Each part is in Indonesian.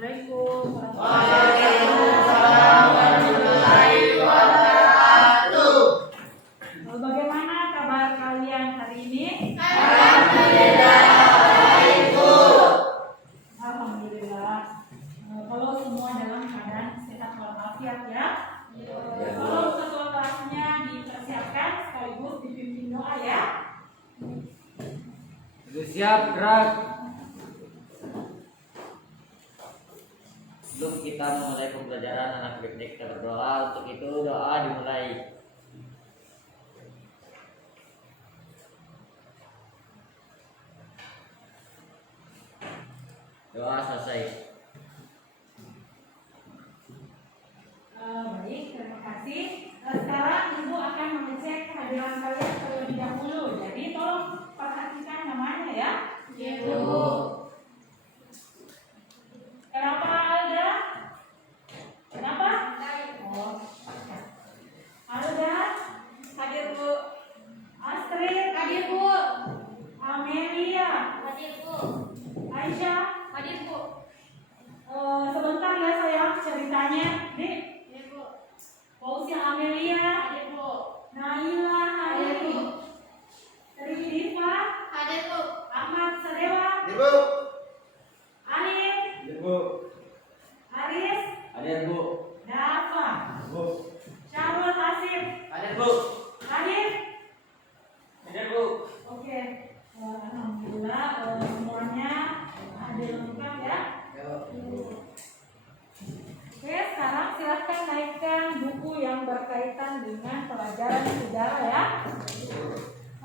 Assalamualaikum Waalaikumsalam warahmatullahi wabarakatuh. Bagaimana kabar kalian hari ini? Alhamdulillah baik, Bu. Alhamdulillah. Kalau semua dalam keadaan sehat walafiat ya. Kalau ketua kelasnya dipersiapkan sekaligus dipimpin doa ya. Sudah siap, gerak. Sebelum kita memulai pembelajaran anak BPD, kita berdoa. Untuk itu doa dimulai. Doa selesai. Baik, terima kasih. Sekarang Ibu akan mengecek kehadiran kalian terlebih dahulu. Jadi tolong perhatikan namanya ya. Ibu. Kenapa Alda? Kenapa? Oh. Alda, hadir Bu. Astrid, hadir Bu. Amelia, Hadir Bu. Aisyah, Hadir Bu. sebentar ya sayang ceritanya. Dik, Hadir Bu. Fausia Amelia, Hadir Bu. Naila, Hadir Bu. Rifa, Hadir Bu. Ahmad Sadewa, Ibu. Arif, Bu. Aris, Hadir, Bu. Dafa, Bu. Syarul Hasib, Hadir, Bu. Hadir. Hadir, Bu. Oke, alhamdulillah semuanya ada lengkap ya. Oke, sekarang silakan naikkan buku yang berkaitan dengan pelajaran sejarah ya.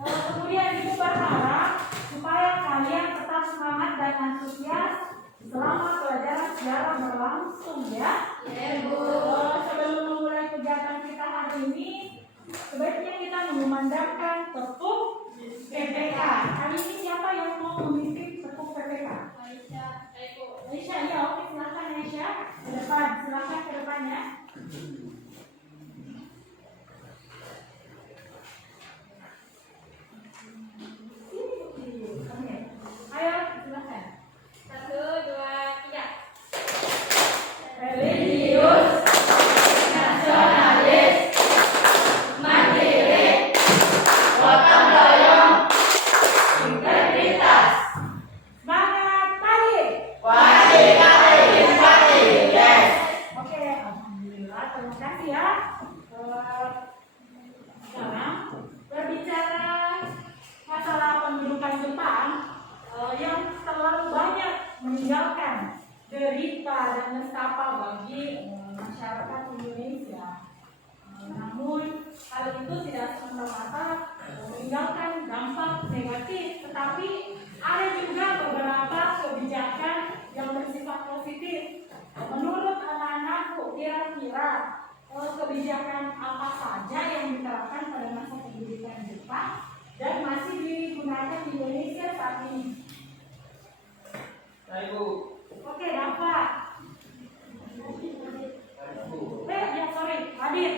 Kemudian Ibu berharap supaya kalian tetap semangat dan antusias selama pelajaran sejarah berlangsung ya. Ya Bu. Sebelum memulai kegiatan kita hari ini, sebaiknya kita mengumandangkan tekuk PPK. Hari ini siapa yang mau memimpin tekuk PPK? Aisyah. Hadir Bu. Aisyah, ya oke silakan Aisyah ke depan, silakan ke depannya. Oke, ayo silakan. 1, 2, 3. Religius, Nasionalis, mandiri, gotong royong, integritas. semangat pagi. Wajib kalian pagi, yes. Oke, alhamdulillah, terima kasih ya. Sekarang berbicara masalah pendudukan Jepang yang terlalu banyak meninggalkan derita dan nestapa bagi masyarakat Indonesia. Namun hal itu tidak semata-mata meninggalkan dampak negatif, tetapi ada juga beberapa kebijakan yang bersifat positif. Menurut anak-anakku, kira-kira kebijakan apa saja yang diterapkan pada masa pendidikan Jepang dan masih digunakan di Indonesia saat ini? Baik, Bu. Oke, dapat. Ya sorry, hadir.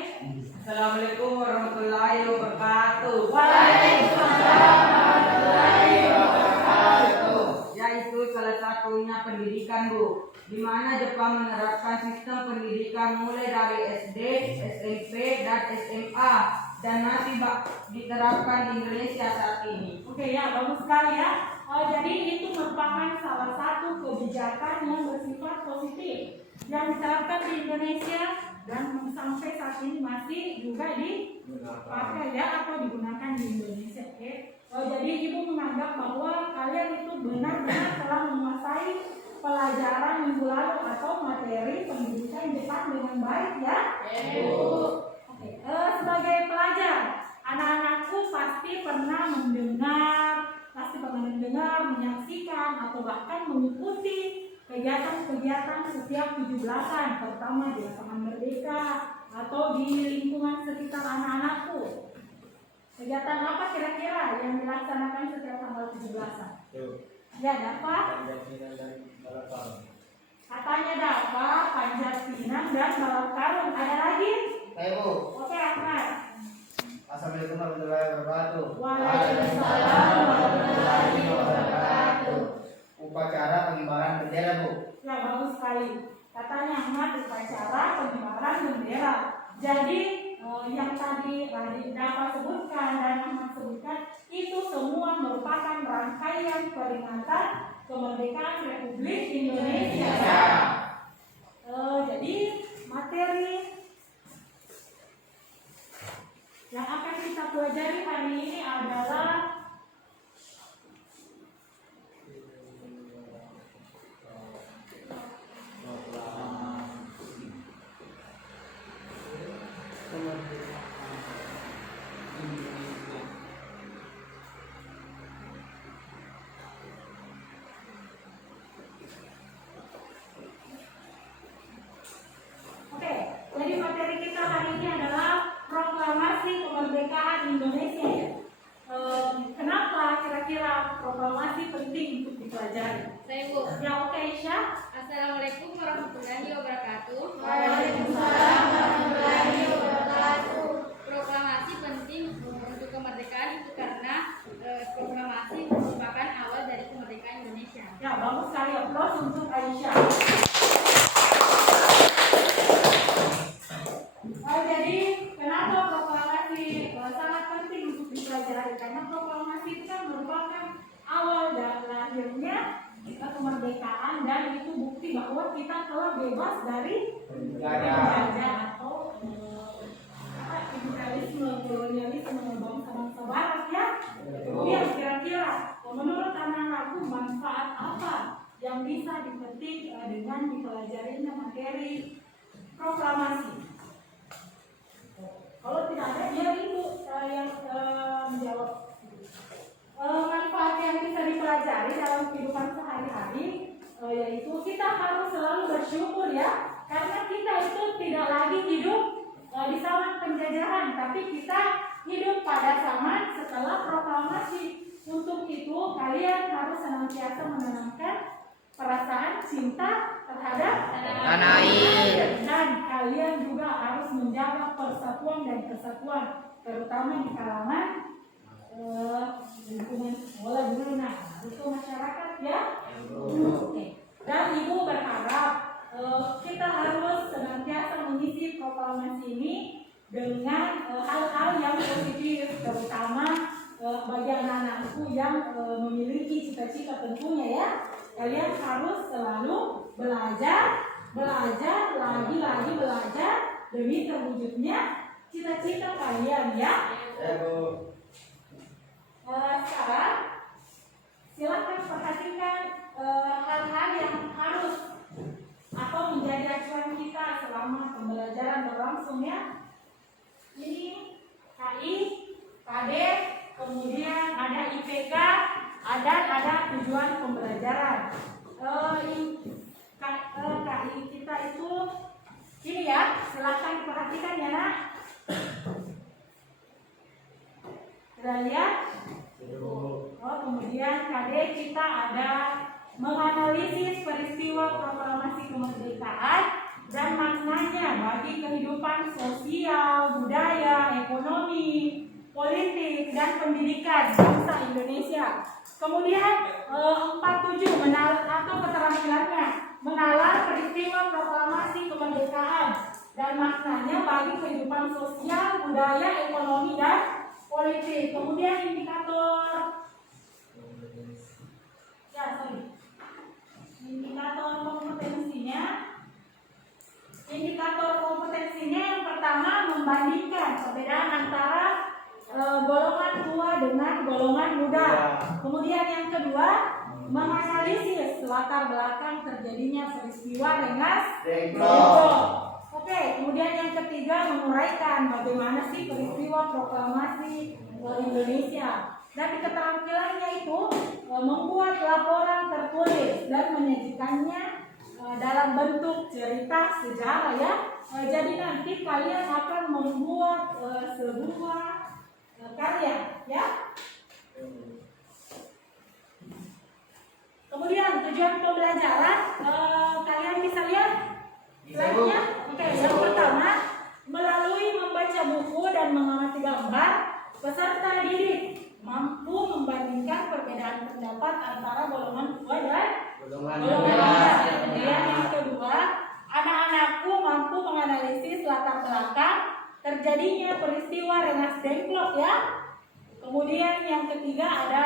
Assalamualaikum warahmatullahi wabarakatuh. Waalaikumsalam warahmatullahi wabarakatuh. Yaitu salah satunya pendidikan, Bu, di mana Jepang menerapkan sistem pendidikan mulai dari SD, SMP, dan SMA dan masih diterapkan di Indonesia saat ini. Oke ya, bagus sekali ya. Jadi itu merupakan salah satu kebijakan yang bersifat positif yang diterapkan di Indonesia dan sampai saat ini masih juga dipakai ya atau digunakan di Indonesia. Oke. Jadi Ibu menganggap bahwa kalian itu benar-benar telah menguasai pelajaran minggu lalu atau materi pendidikan Jepang dengan baik ya. Oke. Sebagai pelajar, anak-anakku pasti pernah mendengar, menyaksikan atau bahkan mengikuti kegiatan-kegiatan setiap 17-an, terutama di lapangan Merdeka atau di lingkungan sekitar anak-anakku. Kegiatan apa kira-kira yang dilaksanakan setiap tanggal 17-an? Ya, dapat. Katanya dapat, panjat pinang dan balap karung. Ada lagi? Ibu. Oke, Ahmad. Assalamualaikum warahmatullahi wabarakatuh. Waalaikumsalam warahmatullahi wabarakatuh. Upacara pengibaran bendera, Bu. Ya, bagus sekali. sekali. Katanya amat upacara pengibaran bendera. Jadi yang tadi Dapat sebutkan dan Ahmad sebutkan itu semua merupakan rangkaian peringatan kemerdekaan Republik Indonesia. Jadi materi yang akan kita pelajari hari ini adalah jadi materi kita hari ini adalah proklamasi kemerdekaan Indonesia. Kenapa kira-kira proklamasi penting untuk dipelajari? Saya Bu. Ya oke Aisyah. Assalamualaikum warahmatullahi wabarakatuh. Waalaikumsalam warahmatullahi wabarakatuh. Proklamasi penting untuk kemerdekaan itu karena proklamasi merupakan awal dari kemerdekaan Indonesia. Ya bagus sekali, aplaus untuk Aisyah. Jadi kenapa proklamasi sangat penting untuk dipelajari? Karena proklamasi itu kan merupakan awal dari lahirnya kemerdekaan dan itu bukti bahwa kita telah bebas dari penjajah atau imperialisme, kolonialisme bangsa-bangsa barat ya. Kemudian kira-kira menurut anak-anakku manfaat apa yang bisa dipetik dengan dipelajarinya materi proklamasi? Kalau tidak ada, biar ibu yang menjawab. Manfaat yang bisa dipelajari dalam kehidupan sehari-hari yaitu kita harus selalu bersyukur ya, karena kita itu tidak lagi hidup di zaman penjajahan, tapi kita hidup pada zaman setelah proklamasi. Untuk itu kalian harus senantiasa menanamkan perasaan cinta terhadap Tanah air. dan kalian juga harus menjaga persatuan dan kesatuan, terutama di kalangan lingkungan sekolah dulu, itu masyarakat ya. Oke. Dan ibu berharap kita harus senantiasa mengisi proklamasi ini dengan hal-hal yang positif, terutama bagi anak-anakku yang memiliki cita-cita tentunya ya. Kalian harus selalu belajar lagi belajar demi terwujudnya cita-cita kalian ya. Sekarang silakan perhatikan hal-hal yang harus atau menjadi acuan kita selama pembelajaran berlangsung ya. Ini KI, KD, kemudian ada IPK, ada tujuan pembelajaran. KI kita itu ini ya, silakan perhatikan ya nak. Kita lihat. Kemudian KD kita ada menganalisis peristiwa proklamasi kemerdekaan dan maknanya bagi kehidupan sosial, budaya, ekonomi, politik, dan pendidikan bangsa Indonesia. Kemudian 47 atau keterampilannya menalar peristiwa proklamasi kemerdekaan dan maknanya bagi kehidupan sosial, budaya, ekonomi, dan politik. Kemudian indikator kompetensinya yang pertama membandingkan perbedaan antara golongan tua dengan golongan muda. Kemudian yang kedua menganalisis latar belakang terjadinya peristiwa dengan Oke, kemudian yang ketiga menguraikan bagaimana sih peristiwa proklamasi Indonesia. Dan di keterampilannya itu membuat laporan tertulis dan menyajikannya dalam bentuk cerita sejarah ya. Jadi nanti kalian akan membuat sebuah karya ya. Kemudian tujuan pembelajaran kalian bisa lihat slide-nya. Oke, yang pertama melalui membaca buku dan mengamati gambar, peserta didik mampu membandingkan perbedaan pendapat antara golongan tua dan golongan muda. Kemudian yang kedua, anak-anakku mampu menganalisis latar belakang terjadinya peristiwa Rengas Dengklok ya. Kemudian yang ketiga ada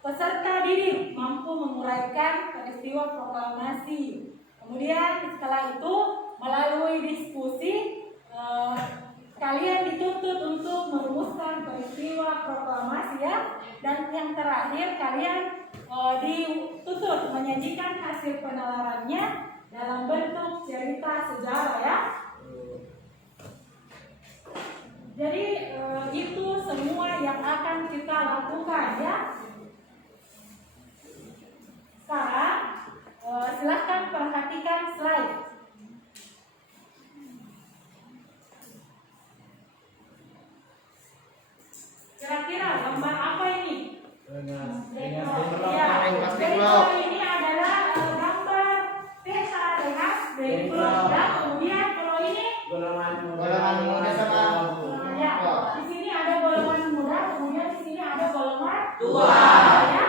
peserta didik mampu menguraikan peristiwa proklamasi. Kemudian setelah itu melalui diskusi kalian dituntut untuk merumuskan peristiwa proklamasi ya. Dan yang terakhir kalian dituntut menyajikan hasil penalarannya dalam bentuk cerita sejarah ya. Jadi itu semua yang akan kita lakukan ya. Sekarang silakan perhatikan slide. Kira-kira gambar apa ini? Ya, Dengklok ini adalah gambar peta Rengas Dengklok ya. Kemudian kalau ini Golongan muda sama ya, di sini ada golongan muda, kemudian di sini ada golongan tua. ya.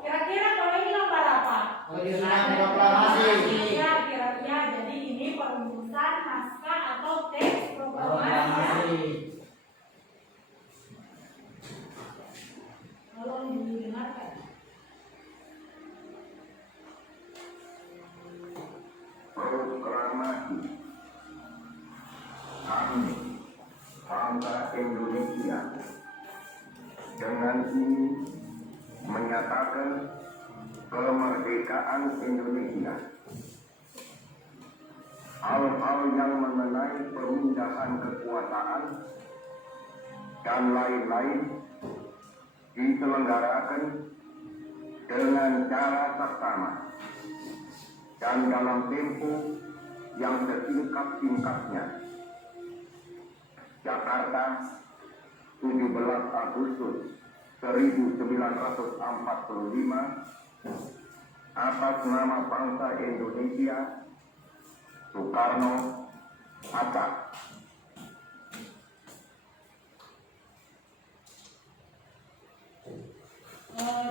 Kira-kira kalau ini gambar apa? Penyusunan proklamasi. Ya, kira-kira jadi ini perumusan naskah atau teks proklamasi. Tolong didengarkan. Proklamasi kami bangsa Indonesia dengan ini menyatakan kemerdekaan Indonesia. Hal-hal yang mengenai pemindahan kekuasaan dan lain-lain diselenggarakan dengan cara saksama dan dalam tempo yang sesingkat-singkatnya. Jakarta, 17 Agustus 1945, atas nama bangsa Indonesia, Soekarno, Hatta.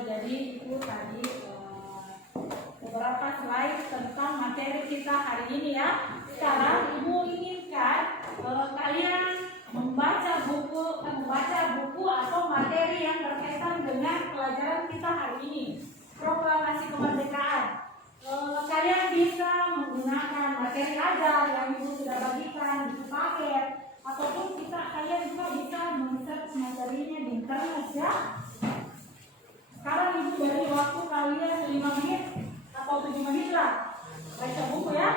Jadi itu tadi beberapa slide tentang materi kita hari ini ya. Sekarang Ibu inginkan kalian membaca buku atau materi yang berkaitan dengan pelajaran kita hari ini, proklamasi kemerdekaan. Kalian bisa menggunakan materi ajar yang Ibu sudah bagikan di paket, ataupun kalian juga bisa men-search materinya di internet ya. Sekarang Ibu beri waktu kalian 5 menit atau 7 menit lah baca buku ya.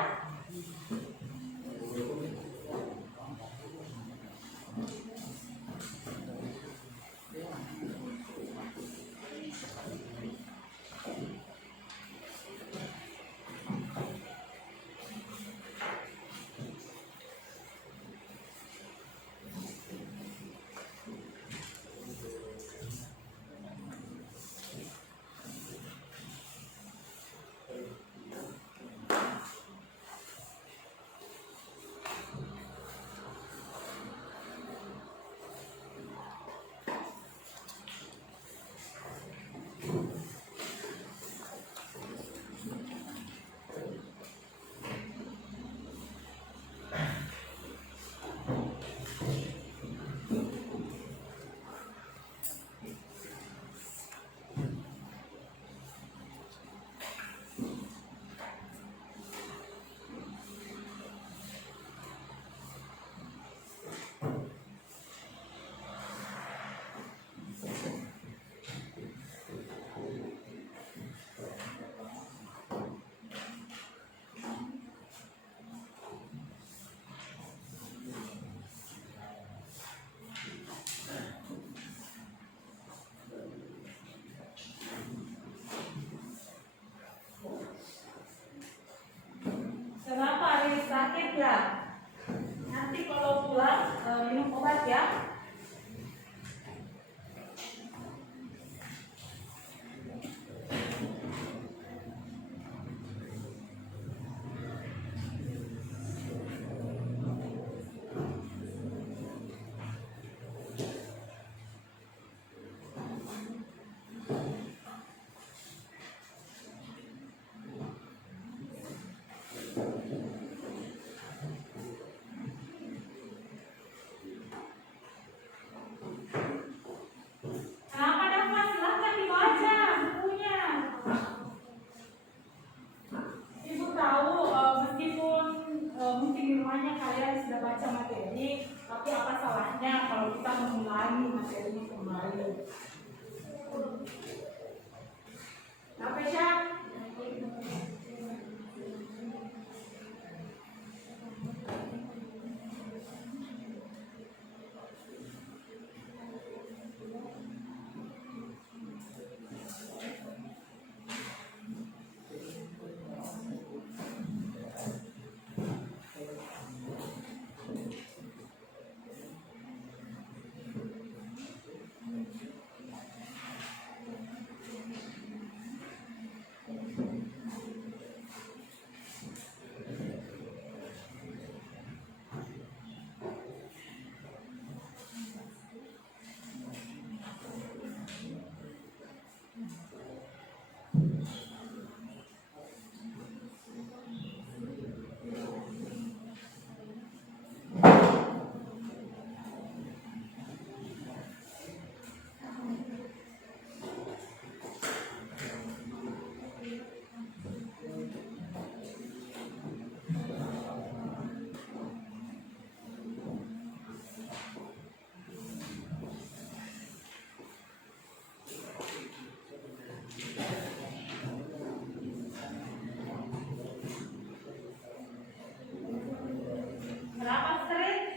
Apa Syah? Berapa straight?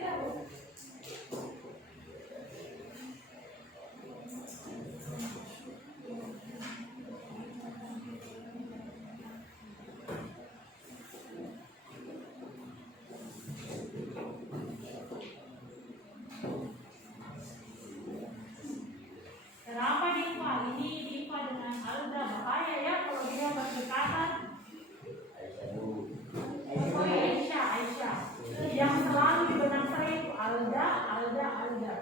Kenapa Diva? Ini Diva dengan Alda bahaya ya kalau dia berdekatan. Oh Aisyah, Aisyah. Yang selalu di benak saya itu Alda, Alda, Alda.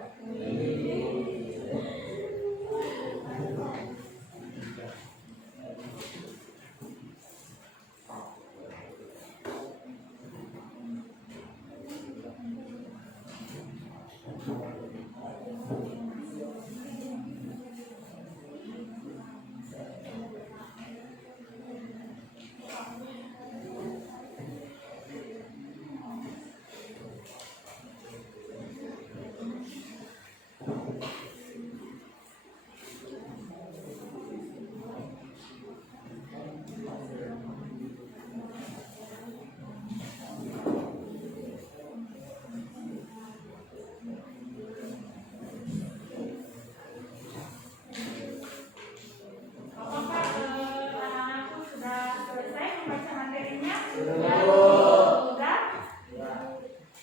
Apakah anak-anakku sudah selesai membaca materinya? Sudah?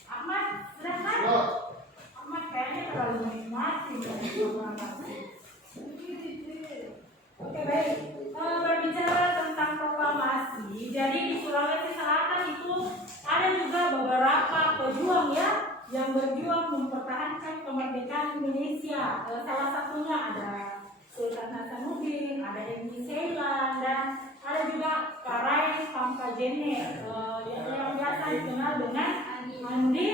Ahmad, sudah kan? Ahmad kayaknya terlalu menikmati. Oke baik. Berbicara tentang proklamasi, jadi di Sulawesi Selatan itu ada juga beberapa pejuang ya yang berjuang mempertahankan kemerdekaan Indonesia. Salah satunya ada Sultan Hasanuddin, ada Emi Seilan, dan ada juga Karai Pangkajene yang biasa dikenal dengan Andi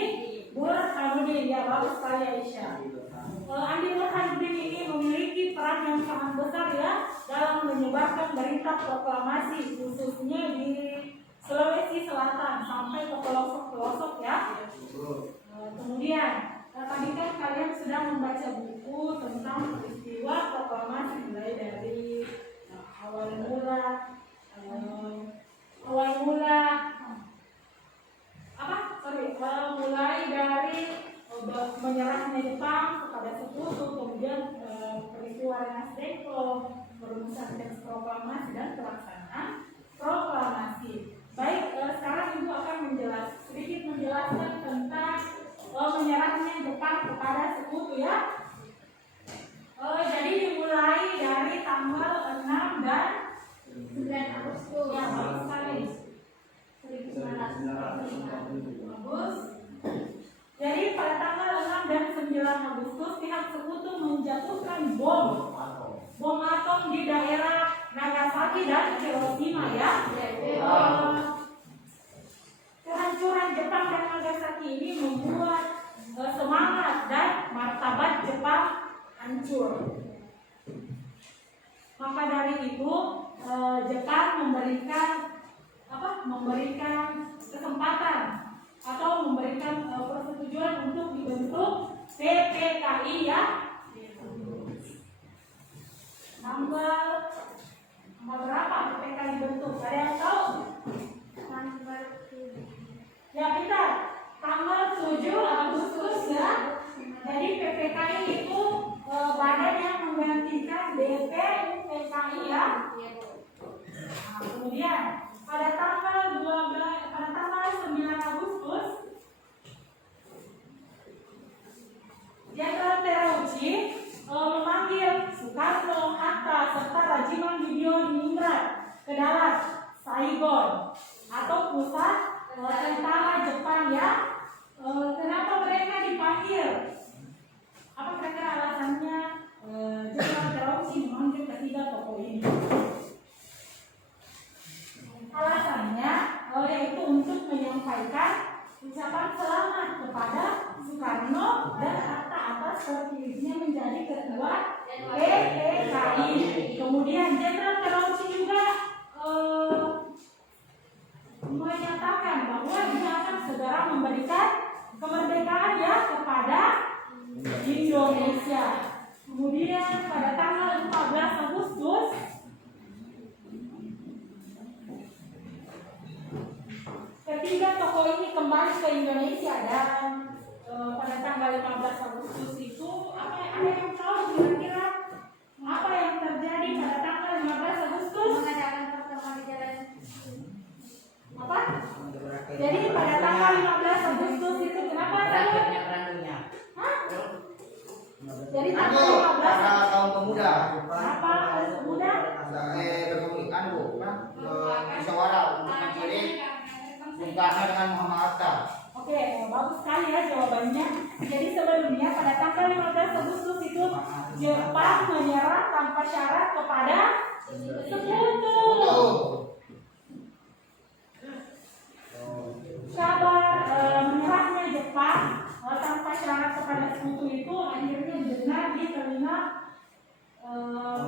Burhanuddin. Ya bagus sekali Aisyah. Andi Burhanuddin ini memiliki peran yang sangat besar ya dalam menyebarkan berita proklamasi khususnya di Sulawesi Selatan sampai ke pelosok-pelosok ya. Kemudian tadi kan kalian sudah membaca buku tentang peristiwa proklamasi mulai dari awal mulai dari menyerahnya Jepang kepada sekutu, kemudian peristiwa Rengas Dengklok, perumusan teks proklamasi dan pelaksanaan proklamasi. Baik, sekarang Ibu akan sedikit menjelaskan tentang menyerahnya Jepang kepada sekutu ya. Jadi dimulai dari tanggal 6 dan 9 Agustus ya, bagus sekali. 1945. Bagus. Jadi pada tanggal 6 dan 9 Agustus pihak sekutu menjatuhkan bom atom di daerah Nagasaki dan Hiroshima ya. Kehancuran Jepang dan Nagasaki ini membuat semangat dan martabat Jepang hancur. Maka dari itu Jepang memberikan kesempatan atau memberikan persetujuan untuk dibentuk PPKI ya. tanggal berapa PPKI dibentuk? Ada yang tahu? Ya kita tanggal 7 Agustus ya. Jadi PPKI itu badan yang menggantikan BP PKI ya. Nah, kemudian pada tanggal 9 Agustus Jenderal Terauchi memanggil Soekarno, Hatta, serta Rajiman Yudhoyono ke dalam Saigon atau pusat tentara Jepang ya. Kenapa mereka dipanggil? Apa kira-kira alasannya Jenderal Terauchi memanggil ketiga tokoh ini? Alasannya yaitu untuk menyampaikan ucapan selamat kepada Soekarno dan Hatta atas terpilihnya menjadi ketua PPKI. Kemudian Jenderal Terauchi juga menyatakan bahwa dia akan segera memberikan kemerdekaan ya kepada Indonesia. Kemudian pada tanggal 14 Agustus ketiga tokoh ini kembali ke Indonesia dan pada tanggal 15 Agustus itu ada yang tahu kira-kira apa yang terjadi pada tanggal 15 Agustus? Mengadakan pertemuan di jalan Apa? Jadi pada tanggal 15 Agustus itu kenapa tadi? Hah? Jadi tanggal 15 Para kaum pemuda. apa pemuda? Berkomunikasi musyawarah untuk mengirim Bung Karno dengan Muhammad Hatta. Oke, bagus sekali ya jawabannya. Jadi sebelumnya pada tanggal 15 Agustus itu Jepang menyerah tanpa syarat kepada Sekutu. Kabar menyerahnya Jepang tanpa syarat kepada Sekutu itu akhirnya didengar di telinga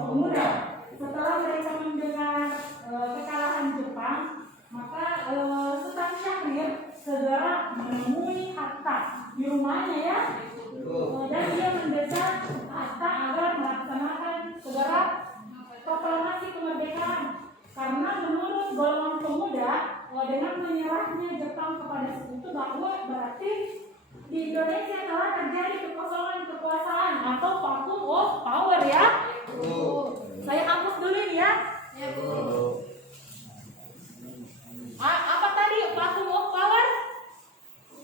pemuda. Setelah mereka mendengar kekalahan Jepang, maka Sultan Syahrir segera menemui Hatta di rumahnya ya, dan dia mendesak Hatta agar melaksanakan segera proklamasi kemerdekaan. Karena menurut golongan pemuda, dengan menyerahnya Jepang kepada Sekutu bahwa berarti di Indonesia telah terjadi kekosongan kekuasaan atau vacuum of power ya. Saya hapus dulu ini ya. Ya, Bu. Apa tadi vacuum of power?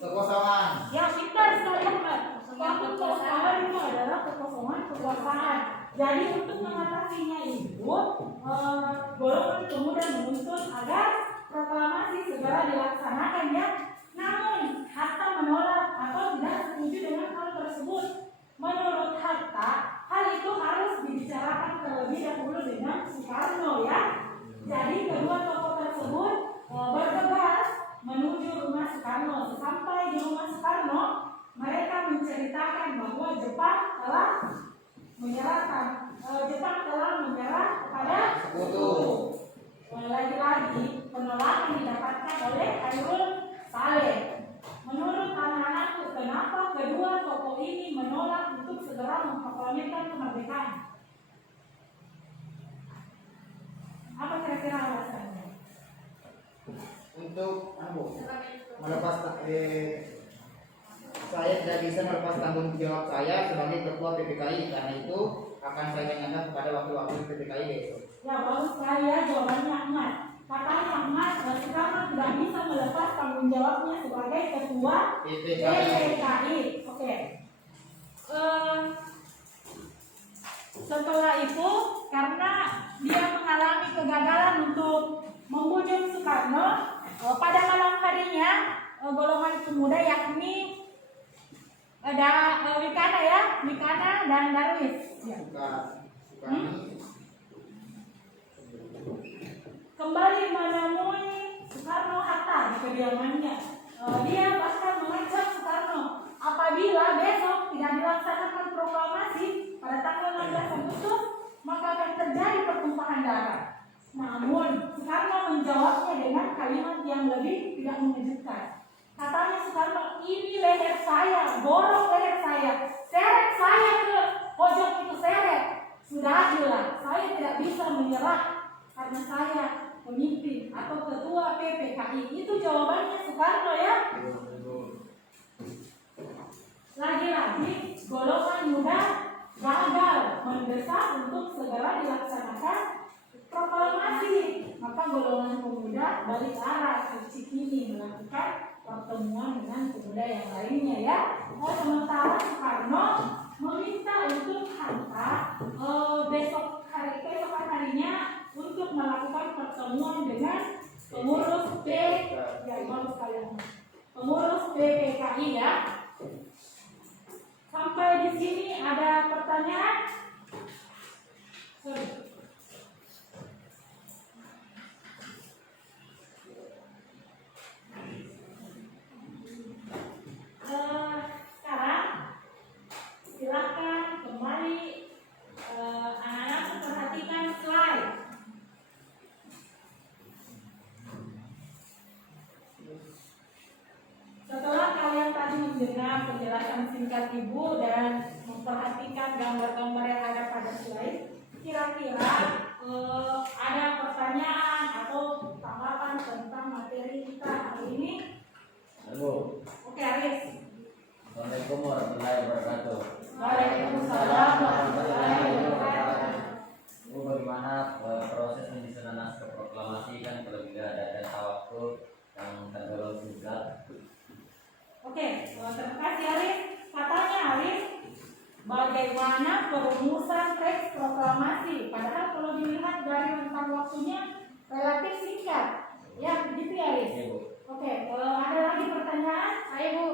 Kekosongan. Ya, pintar sekali Ahmad. Vacuum of power itu adalah kekosongan kekuasaan. Jadi untuk mengatasinya itu, golongan pemuda menuntut agar proklamasi segera dilaksanakan ya. Namun Hatta menolak atau tidak setuju dengan hal tersebut. Menurut Hatta, hal itu harus dibicarakan terlebih dahulu dengan Soekarno ya. Jadi kedua tokoh tersebut bergegas menuju rumah Soekarno. Sampai di rumah Soekarno, mereka menceritakan bahwa Jepang telah menyerah kepada Sekutu. Lagi-lagi penolakan didapatkan oleh Khairul Saleh. Menurut anak-anakku, kenapa kedua tokoh ini menolak untuk segera memproklamirkan kemerdekaan? Apa kira-kira alasannya? Untuk melepas saya tidak bisa melepas tanggung jawab saya sebagai ketua PPKI, karena itu akan saya tanyakan kepada wakil-wakil PPKI besok. Ya, bagus sekali ya jawabannya Ahmad. Katanya Ahmad Soekarno tidak bisa melepas tanggung jawabnya sebagai ketua PPKI. Oke. Setelah itu, karena dia mengalami kegagalan untuk membujuk Soekarno, pada malam harinya golongan pemuda yakni ada Wikana dan Darwis kembali menemui Soekarno Hatta di kediamannya. Dia bahkan mengajak Soekarno apabila besok tidak dilaksanakan proklamasi pada tanggal 16 Agustus, maka akan terjadi pertumpahan darah. Namun Soekarno menjawabnya dengan kalimat yang lebih tidak mengejutkan. Katanya Soekarno, ini leher saya, borok leher saya, seret saya ke pojok itu, seret. Sudah jelas, saya tidak saya pemimpin atau ketua PPKI? Itu jawabannya Soekarno ya. Lagi-lagi golongan muda gagal mendesak untuk segera dilaksanakan proklamasi. Maka golongan pemuda balik arah ke Cikini melakukan pertemuan dengan pemuda yang lainnya ya. Sementara Soekarno meminta untuk Hatta besok harinya untuk melakukan pertemuan dengan pengurus pengurus PPKI ya. Sampai di sini ada pertanyaan? Sekarang silakan kembali anak-anak perhatikan slide. Setelah kalian tadi mendengar penjelasan singkat Ibu dan memperhatikan gambar-gambar yang ada pada slide, kira-kira ada pertanyaan atau tanggapan tentang materi kita hari ini? Bu. Oke, Aris. Assalamualaikum warahmatullahi wabarakatuh. Waalaikumsalam warahmatullahi wabarakatuh. Bu, bagaimana proses penyusunan naskah proklamasi kan terlebih ada waktu yang tergolong singkat. Oke, terima kasih Arif. Katanya Arif, bagaimana perumusan teks proklamasi? Padahal kalau dilihat dari rentang waktunya relatif singkat. Ya, begitu ya Arif? Iya, Bu. Oke, ada lagi pertanyaan? Ayo Bu.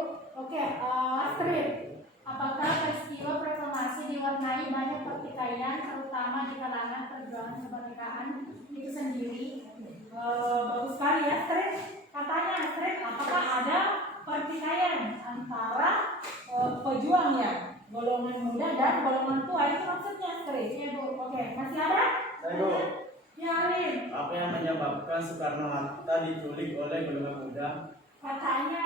Oke, Astrid. Apakah peristiwa proklamasi diwarnai banyak pertikaian, terutama di kalangan perjuangan kemerdekaan itu sendiri? Bagus sekali ya Astrid. Katanya Astrid, apakah ada pertikaian antara pejuang ya, golongan muda dan golongan tua? Itu maksudnya Astrid? Ya Bu. Oke, masih ada? Ayo. Ya Alim. Apa yang menyebabkan Soekarno-Hatta diculik oleh golongan muda? Katanya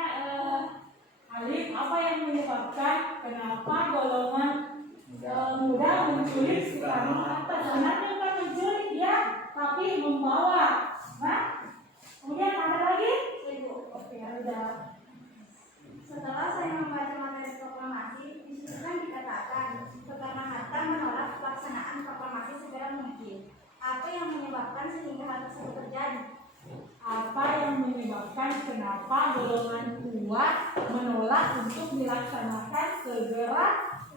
Alif, apa yang menyebabkan kenapa golongan muda menculik Soekarno-Hatta? Sebenarnya bukan menculik ya, tapi membawa. Nah, kemudian ada lagi? Ibu. Oke, ada. Setelah saya membaca materi proklamasi, di situ kan dikatakan Soekarno-Hatta menolak pelaksanaan proklamasi segera mungkin. Apa yang menyebabkan sehingga hal tersebut terjadi? Apa yang menyebabkan kenapa golongan tua menolak untuk dilaksanakan segera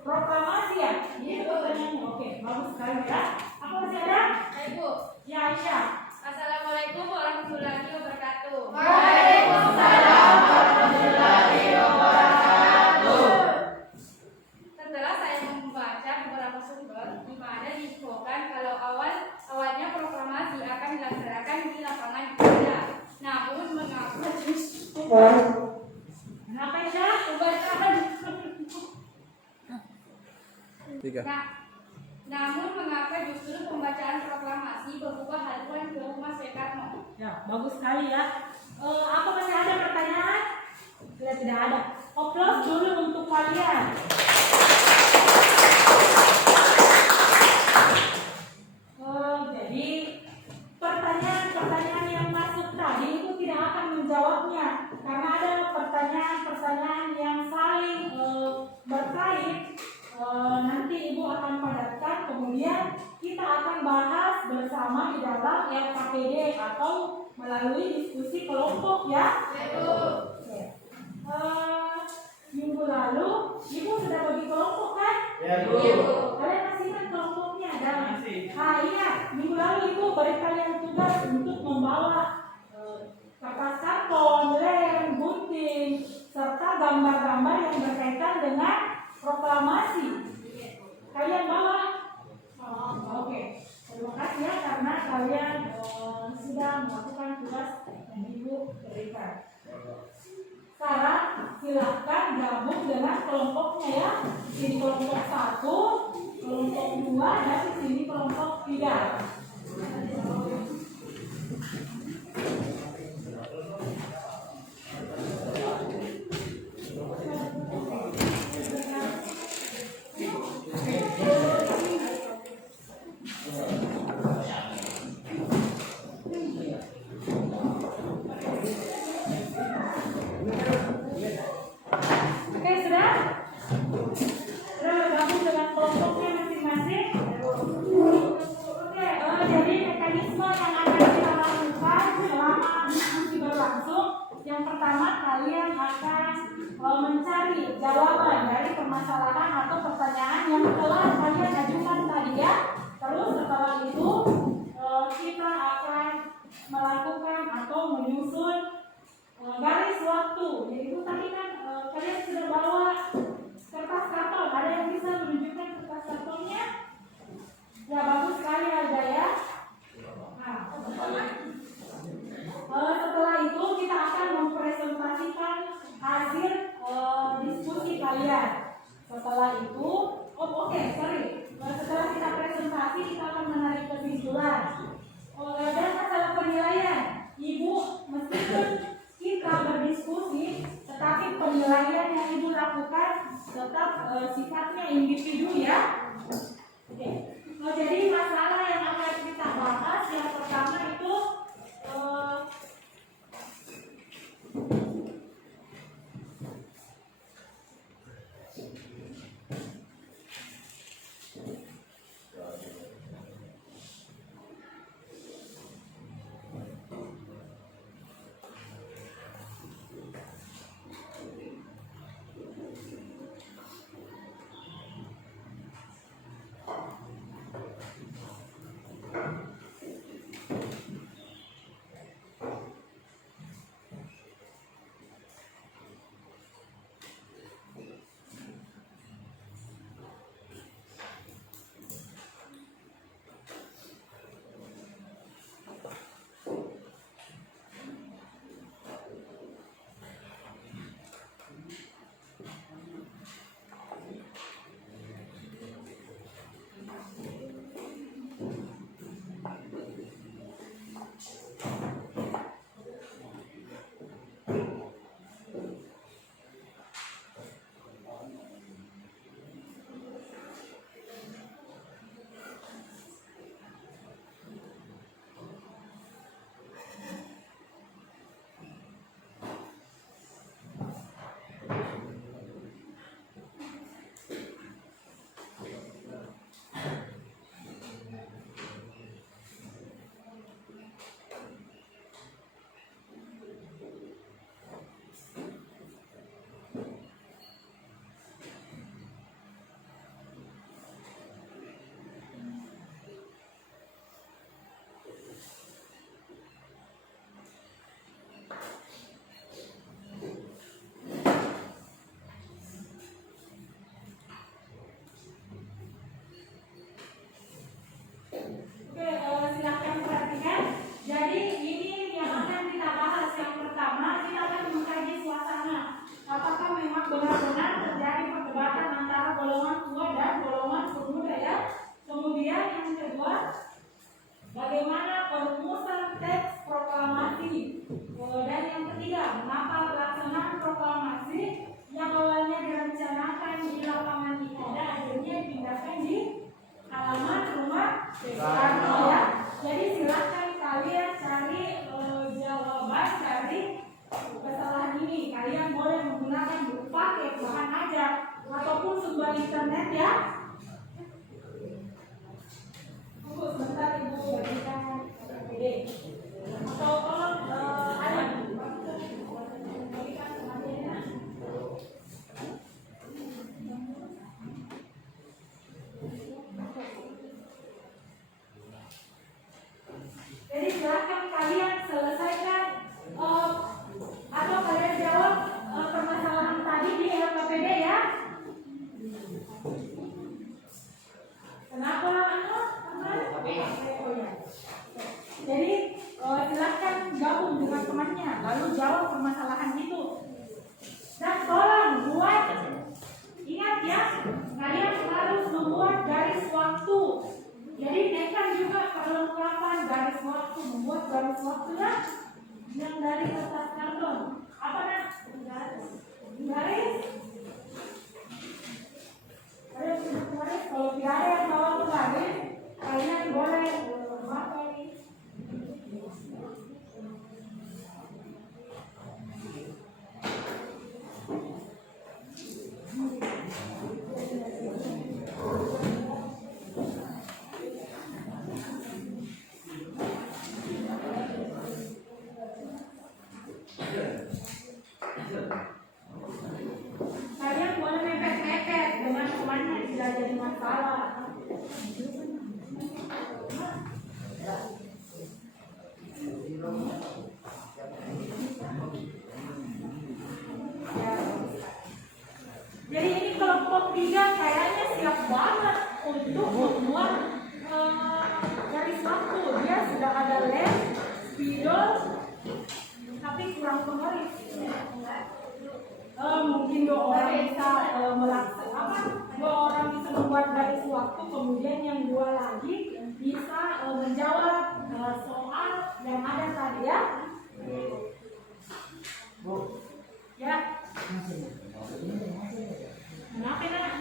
proklamasi ya? Ini pertanyaannya. Oke, bagus sekali ya. Apa masih ada? Ibu. Ya Aisyah. Assalamualaikum warahmatullahi wabarakatuh. Waalaikumsalam warahmatullahi wabarakatuh. Setelah saya membaca beberapa sumber di mana disebutkan kalau awalnya proklamasi akan dilaksanakan di lapangan kerja. Namun mengapa justru Kenapa Aisyah? pembacaan Tiga. namun mengapa justru pembacaan proklamasi berubah haluan ke rumah Soekarno? Ya, bagus sekali ya. Apa masih ada pertanyaan? Sudah tidak ada. Oplos dulu untuk kalian. Jadi pertanyaan-pertanyaan yang masuk tadi itu tidak akan menjawabnya karena ada pertanyaan-pertanyaan yang saling berkait. Nanti Ibu akan padatkan, kemudian kita akan bahas bersama di dalam RKPD atau melalui diskusi kelompok ya. Oke. Minggu lalu Ibu sudah bagi kelompok kan? Ya, Bu. Kalian masih ingat kelompoknya dan iya, minggu lalu Ibu beri kalian tugas untuk membawa kertas karton, lem, gunting, serta gambar-gambar yang berkaitan dengan proklamasi. Kalian bawa? Oke. Terima kasih ya karena kalian sudah melakukan tugas yang Ibu berikan. Sekarang silakan gabung dengan kelompoknya ya. Di sini kelompok 1, kelompok 2, dan di sini kelompok 3. kalian akan mencari jawaban dari permasalahan atau pertanyaan yang telah kalian ajukan tadi ya. Terus setelah itu kita akan melakukan atau menyusun garis waktu. Yaitu tadi kan kalian sudah bawa kertas karton. Ada yang bisa menunjukkan kertas kartonnya? Ya, bagus sekali aja ya. Nah, setelah itu kita akan mempresentasikan hasil diskusi kalian. Setelah itu, setelah kita presentasi kita akan menarik kesimpulan. Dan masalah penilaian, Ibu meskipun kita berdiskusi, tetapi penilaian yang Ibu lakukan tetap sifatnya individu ya. Oke. Jadi masalah yang akan kita bahas yang pertama itu silahkan perhatikan. Jadi ini yang akan kita bahas. Yang pertama kita akan mengkaji suasana. Apakah memang benar-benar terjadi perdebatan antara golongan tua dan golongan pemuda ya. Kemudian yang kedua, bagaimana perumusan teks proklamasi. Dan yang ketiga, mengapa pelaksanaan proklamasi yang awalnya direncanakan di lapangan Ikada akhirnya dipindahkan di halaman rumah Soekarno ya. Jadi silakan kalian cari jawaban dari kesalahan ini. Kalian boleh menggunakan buku paket, bahan ajar ataupun sumber internet ya. Tunggu sebentar Ibu berikan PPD. Atau kalau ada berikan kematiannya. Jadi silakan kalian selesaikan atau kalian jawab permasalahan tadi di LKPD ya. Kenapa Jadi silakan gabung dengan temannya lalu jawab permasalahan itu. Dan tolong buat, ingat ya, kalian harus membuat garis waktu. Jadi nekan juga perlengkapan garis waktu, membuat garis waktu ya, yang dari kertas karton. Apa nak? Garis? Ada garis? Kalau tidak ada yang bawa ke garis, kalian boleh memakai. Ya. Jadi ini kelompok 3 kayaknya siap banget untuk membuat garis waktu. Dia sudah ada lem, spidol, tapi kurang penggaris. Mungkin 2 orang bisa melaksanakan, 2 orang bisa membuat garis waktu, kemudian yang 2 lagi bisa menjawab soal yang ada tadi ya. Ya. Kenapa nak?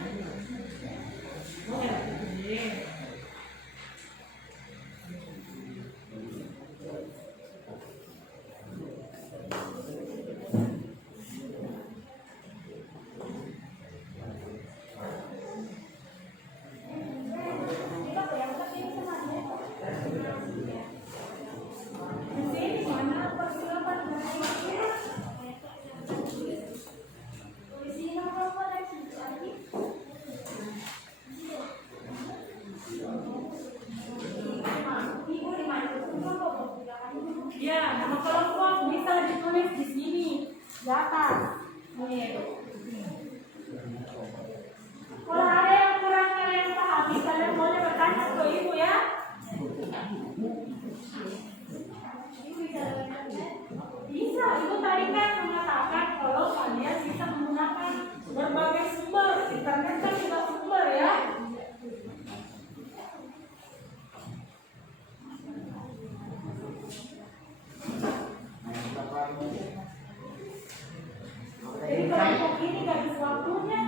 Ya, nama kelompok bisa ditulis di sini, di atas. Kalau ada yang kurang kalian pahami, kalian boleh bertanya ke ibu ya. Bisa, ibu tadi kan mengatakan kalau kalian bisa menggunakan berbagai sumber, internet kan juga sumber ya. Jadi kelompok ini garis waktunya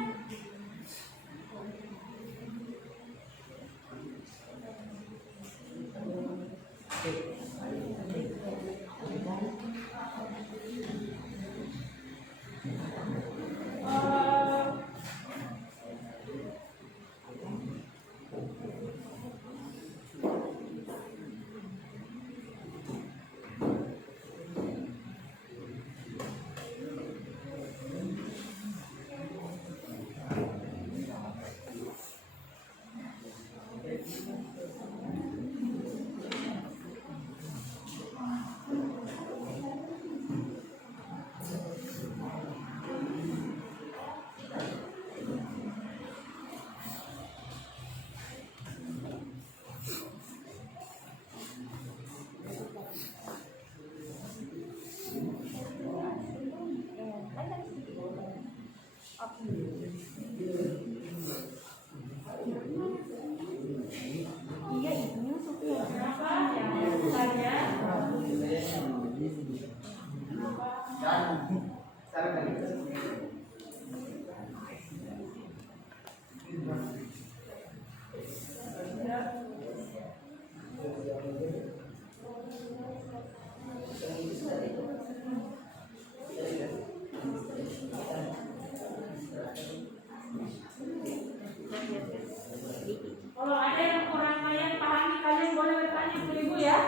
kalau ada yang kurang kalian pahami, kalian boleh bertanya ke ibu ya.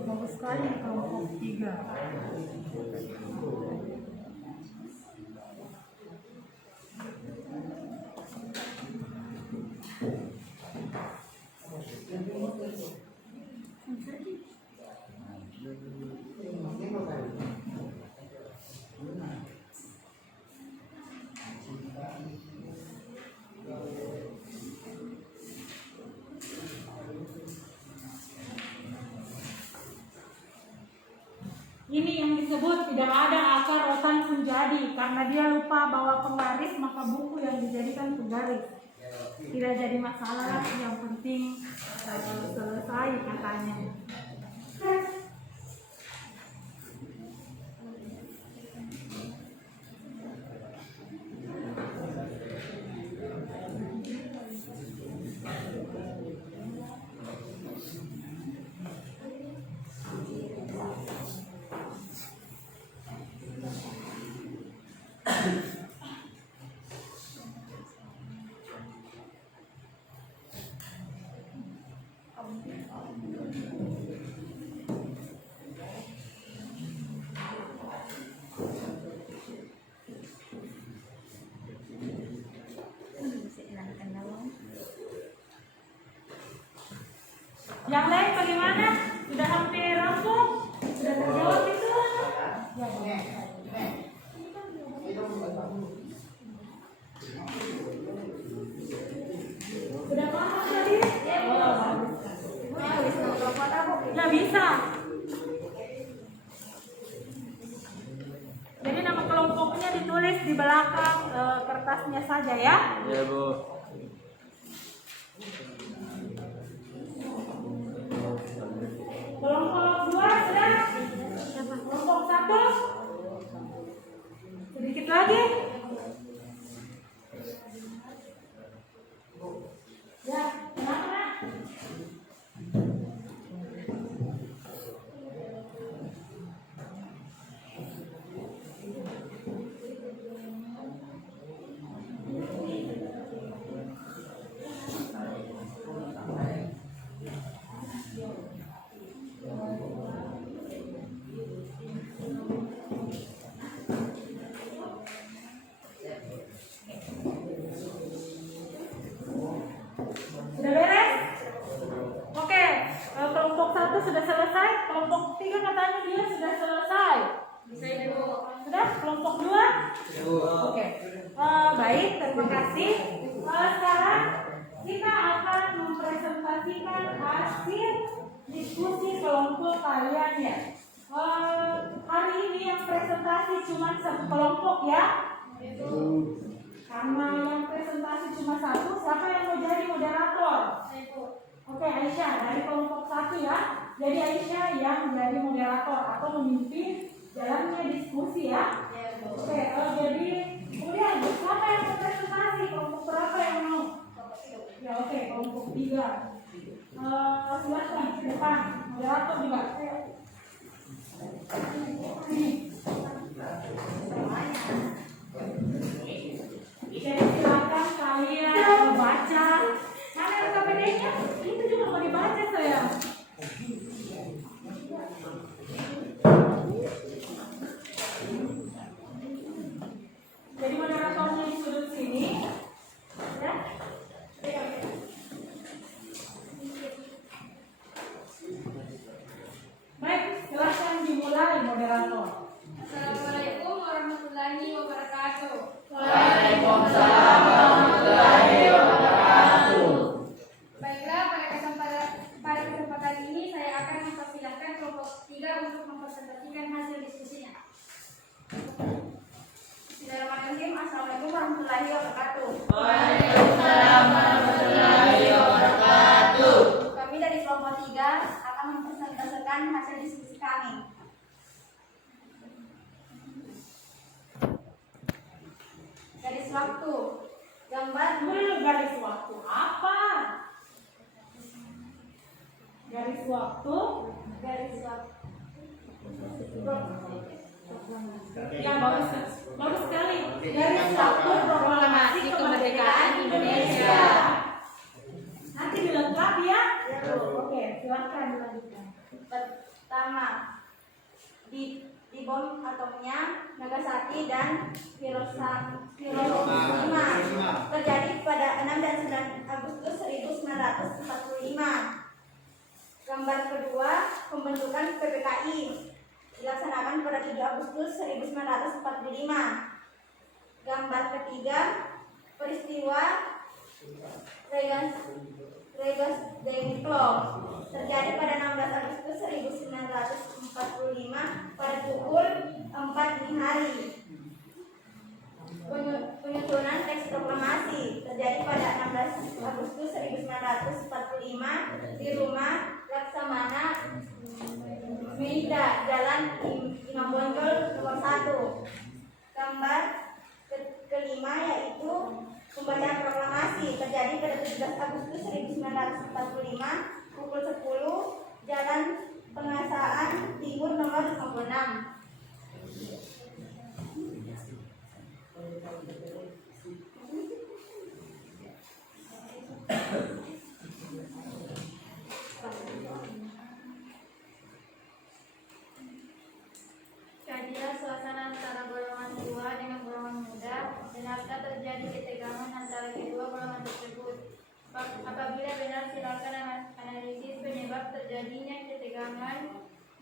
Bagus sekali kelompok 3. Ini yang disebut tidak ada akar rotan pun jadi, karena dia lupa bawa penggaris, maka buku yang dijadikan penggaris. Tidak jadi masalah, yang penting selesai katanya. Yang lain bagaimana? Sudah hampir rampung? Sudah terjawab itu? Ya, sudah paham tadi? Ya bisa. Jadi nama kelompoknya ditulis di belakang kertasnya saja ya. Ya, Bu. Kelompok 2 sudah? Kelompok 1? Sedikit lagi? Ya, kenapa? Sudah beres? Oke, kelompok 1 sudah selesai. Kelompok 3 katanya dia sudah selesai. Sudah? Kelompok 2? Oke. Baik, terima kasih. Sekarang kita akan mempresentasikan hasil diskusi kelompok kalian ya. Hari ini yang presentasi cuma satu kelompok ya. Karena yang presentasi cuma satu, siapa yang mau jadi moderator? Oke, Aisyah dari kelompok 1 ya. Jadi Aisyah yang jadi moderator atau memimpin jalannya diskusi ya. Oke, jadi kemudian siapa yang mau presentasi? Kelompok berapa yang mau? Ya oke, kelompok 3. Silakan ke depan, moderator juga. Jadi silakan kalian membaca. Mana LKPD-nya? Itu juga mau dibaca saya. Jadi moderatornya di sudut sini, ya. Baik, silakan dimulai moderator. Assalamualaikum warahmatullahi wabarakatuh. Waalaikumsalam warahmatullahi wabarakatuh. Baiklah, pada kesempatan ini saya akan mempersilahkan kelompok 3 untuk mempresentasikan hasil diskusinya. Bismillahirrahmanirrahim. Assalamualaikum warahmatullahi wabarakatuh. Waalaikumsalam warahmatullahi wabarakatuh. Kami dari kelompok 3 akan mempresentasikan hasil diskusi kami. Garis waktu. Gambar Dulu garis waktu apa? Garis waktu. garis waktu. Ya bagus, bagus sekali. Garis waktu proklamasi kemerdekaan Indonesia. Nanti dilengkapi ya. Oke, silakan dilanjutkan. Pertama, di bom atomnya Nagasaki dan Hiroshima terjadi pada 6 dan 9 Agustus 1945. Gambar kedua, pembentukan PPKI dilaksanakan pada 7 Agustus 1945. Gambar ketiga, peristiwa Regensburg terjadi pada 16 Agustus 1945 pada pukul 4 dini hari. Penyusunan teks proklamasi terjadi pada 16 Agustus 1945 di rumah Laksamana Meida, Jalan Imam Bonjol nomor 1. Gambar kelima yaitu pembacaan proklamasi terjadi pada 17 Agustus 1945 pukul 10 Jalan Pengasaan Timur nomor 56. Kajian suasana antara golongan tua dengan golongan muda, benarkah terjadi ketegangan antara kedua golongan tersebut? Apabila benar, silakan analisis penyebab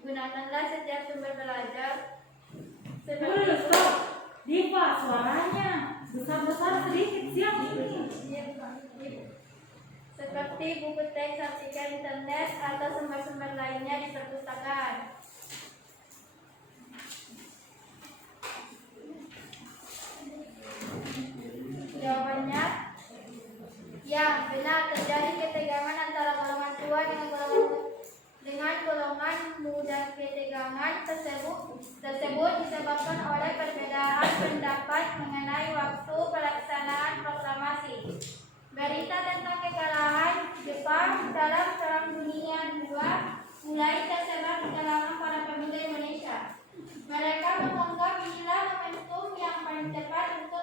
Gunakanlah setiap sumber belajar Stop. Diva, suaranya besar-besar sedikit. Siap ini. seperti buku teks, artikel internet, atau sumber-sumber lainnya di perpustakaan. Jawabannya, ya benar, terjadi ketegangan antara golongan tua dengan golongan muda. Ketegangan tersebut disebabkan oleh perbedaan pendapat mengenai waktu pelaksanaan proklamasi. Berita tentang kekalahan Jepang dalam Perang Dunia II mulai tersebar di kalangan para pemuda Indonesia. Mereka menganggap inilah momentum yang paling tepat untuk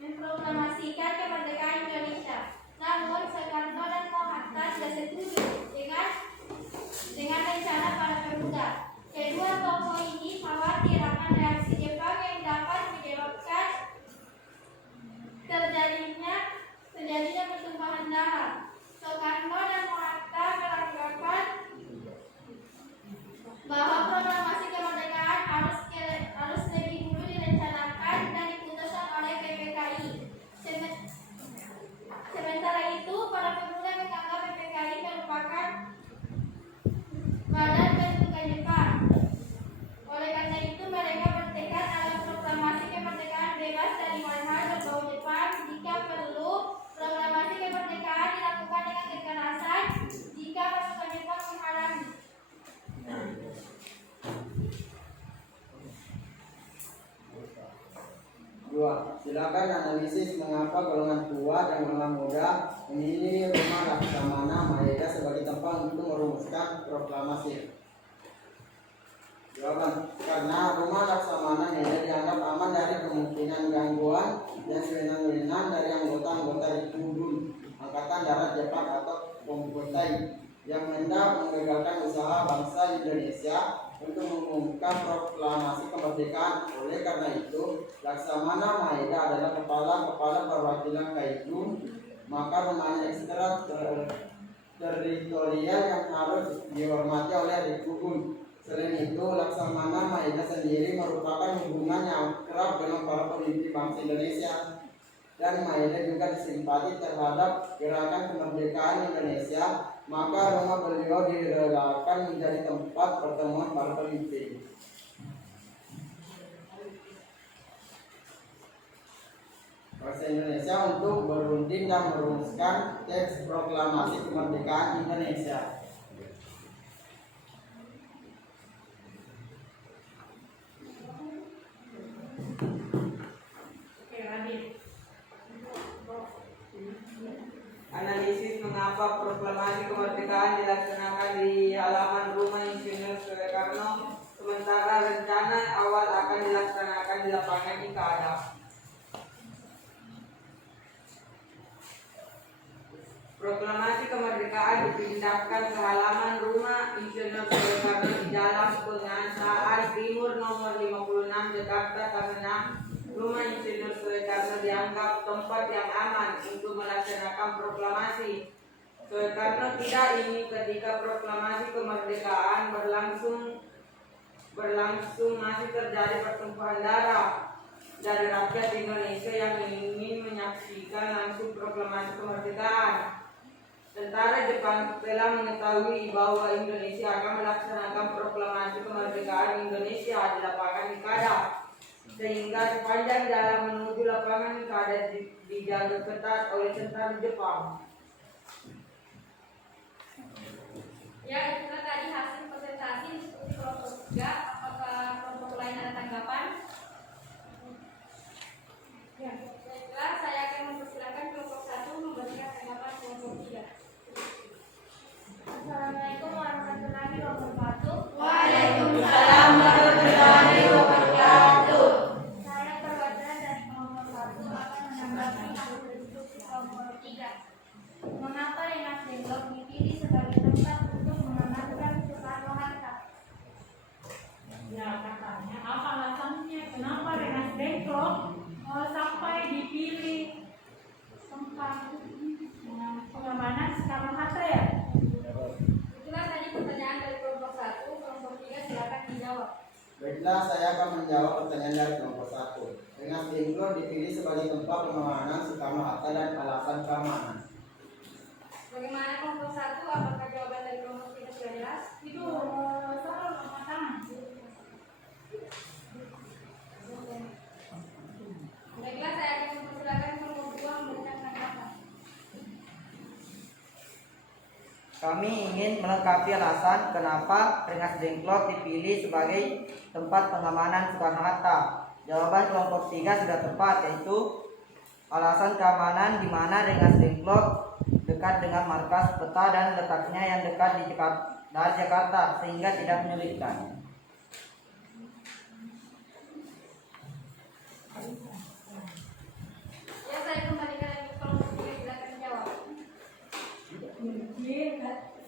memproklamasikan kemerdekaan Indonesia. Namun Soekarno dan Hatta tidak setuju dengan rencana para pemuda. Kedua tokoh ini khawatir akan reaksi Jepang yang dapat menyebabkan terjadinya pertumpahan darah. Soekarno dan Hatta beranggapan bahwa proklamasi kemerdekaan harus lebih dulu direncanakan dan diputuskan oleh PPKI. Sementara itu, para pemuda menganggap PPKI merupakan badan bentukan Jepang. Oleh karena itu, mereka bertekad agar proklamasi kemerdekaan bebas dari hal-hal berbau Jepang. Jika perlu, proklamasi kemerdekaan dilakukan dengan kekerasan jika pasukan Jepang menghalangi. Dua, silakan analisis mengapa golongan tua dan golongan muda memilih Rumah Laksamana Maeda sebagai tempat untuk merumuskan proklamasi. Jawaban, karena Rumah Laksamana Maeda dianggap aman dari kemungkinan gangguan yang sewenang-wenang dari anggota-anggota Rikudun Angkatan Darat Jepang atau Komputai yang hendak menggagalkan usaha bangsa Indonesia untuk mengumumkan proklamasi kemerdekaan. Oleh karena itu, Laksamana Maeda adalah kepala perwakilan Kaidun, maka rumahnya ekstra teritorial yang harus dihormati oleh Rikudun. Selain itu, Laksamana Maeda sendiri merupakan hubungan yang kerap dengan para pemimpin bangsa Indonesia, dan Maeda juga disimpati terhadap gerakan kemerdekaan Indonesia. Maka rumah beliau direlakan menjadi tempat pertemuan para pemimpin. Bangsa Indonesia untuk berunding dan merumuskan teks proklamasi kemerdekaan Indonesia. Analisis mengapa proklamasi kemerdekaan dilaksanakan di halaman rumah Insinyur Soekarno, sementara rencana awal akan dilaksanakan di lapangan IKADA. Proklamasi kemerdekaan dipindahkan ke halaman rumah Insinyur Soekarno di Jalan Pengasahan Timur nomor 56 Jakarta karena rumah Insinyur Soekarno dianggap tempat yang aman untuk melaksanakan proklamasi. Soekarno tidak ingin ketika proklamasi kemerdekaan berlangsung masih terjadi pertumpahan darah dari rakyat Indonesia yang ingin menyaksikan langsung proklamasi kemerdekaan. Tentara Jepang telah mengetahui bahwa Indonesia akan melaksanakan proklamasi kemerdekaan Indonesia di lapangan IKADA, sehingga sepanjang jalan menuju lapangan IKADA dijaga ketat oleh tentara Jepang. Ya, itulah tadi hasil presentasi diskusi kelompok 3. Apakah kelompok lain ada tanggapan? Ya, baiklah, saya akan mempersilakan kelompok 1 memberikan tanggapan kelompok 3. Assalamualaikum warahmatullahi wabarakatuh. Waalaikumsalam warahmatullahi wabarakatuh. Saya perwakilan dari kelompok 1 akan menanggapi hasil diskusi kelompok 3. Mengapa Rengas Dengklok dipilih sebagai tempat untuk mengamankan Soekarno-Hatta? Ya, katanya apa alasannya sebagai tempat pengamanan Soekarno-Hatta dan alasan keamanan. Bagaimana kelompok 1? Apakah jawaban dari kelompok 3 sudah jelas? Itu soal pematangan. Baiklah, saya akan mempersilakan kelompok 2 memberikan tanggapan. Kami ingin melengkapi alasan kenapa Rengas Dengklok dipilih sebagai tempat pengamanan Soekarno-Hatta. Jawaban kelompok 3 sudah tepat, yaitu alasan keamanan di mana Rengas Dengklok dekat dengan markas peta dan letaknya yang dekat di Jakarta sehingga tidak menyulitkan. Ya, saya kembalikan lagi ke kelompok 3, silakan jawab.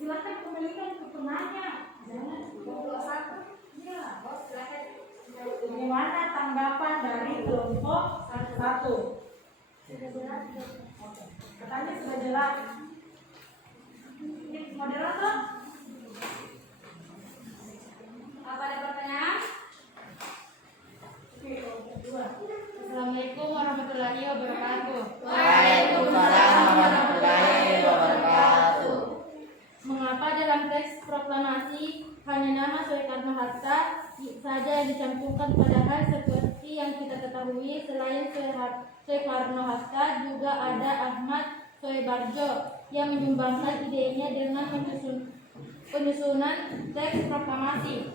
Silakan kembalikan ke penanya. Jangan Kelompok 1. ya. Silakan. Bagaimana tanggapan dari kelompok 1? Katanya sudah jelas. Ini moderator. Apa ada pertanyaan? Oke, kelompok 2. Assalamualaikum warahmatullahi wabarakatuh. Waalaikumsalam warahmatullahi wabarakatuh. Mengapa dalam teks proklamasi hanya nama Soekarno-Hatta saja yang dicantumkan, padahal seperti yang kita ketahui selain Soekarno-Hatta juga ada Ahmad Soebarjo yang menyumbangkan idenya dengan penyusunan teks proklamasi.